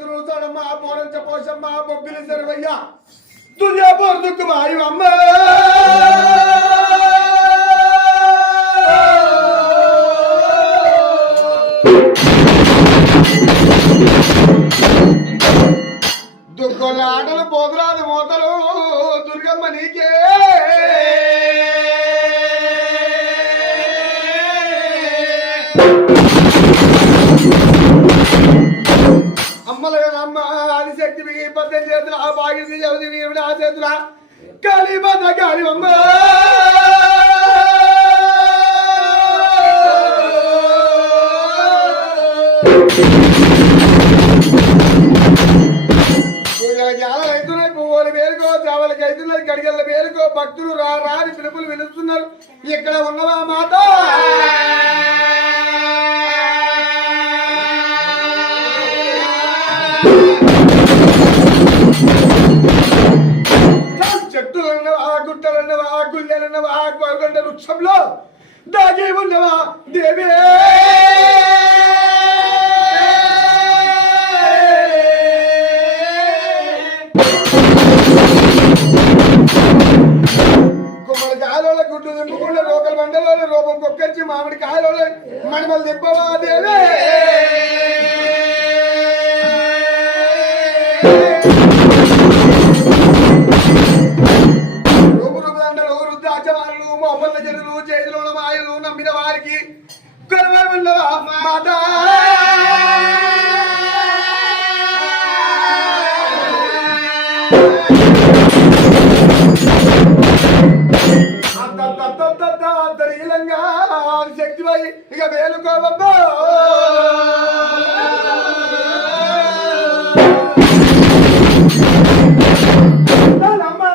చూసాడమ్మ పోరంచ పోషమ్మ బొబ్బిలి సర్వయ్య దునియా పోరుకు మాయు అమ్మ. దుర్గొల్ల ఆటలు మోతలు దుర్గమ్మ నీకే. అమ్మ ఆదిశక్తి మీ పద్దెనిమిది చేతుల ఆ బాగిరి చవితి వీరుడు ఆ చేతుల? కాళీమాత కాళీ అమ్మ పువ్వులు వేరుకో చావలకి ఐదున్నది కడిగల్ల వేరుకో భక్తులు రా రాని పిలుపులు విలుస్తున్నారు ఇక్కడ ఉన్నవా మాట గుట్టలన్నవా గుండెలన్నవా గొర్రె వృక్షంలో దాగి ఉన్నవా దేవే! లోకల్ మామిడి కాయలలో మణిమలు దింపవా దేవే! మా అమ్మల జనులు చేతిలో ఉన్న మాయలు నమ్మిన వారికి గర్వంలో మాతా శక్తిపై ఇక వేలుకోబబ్బా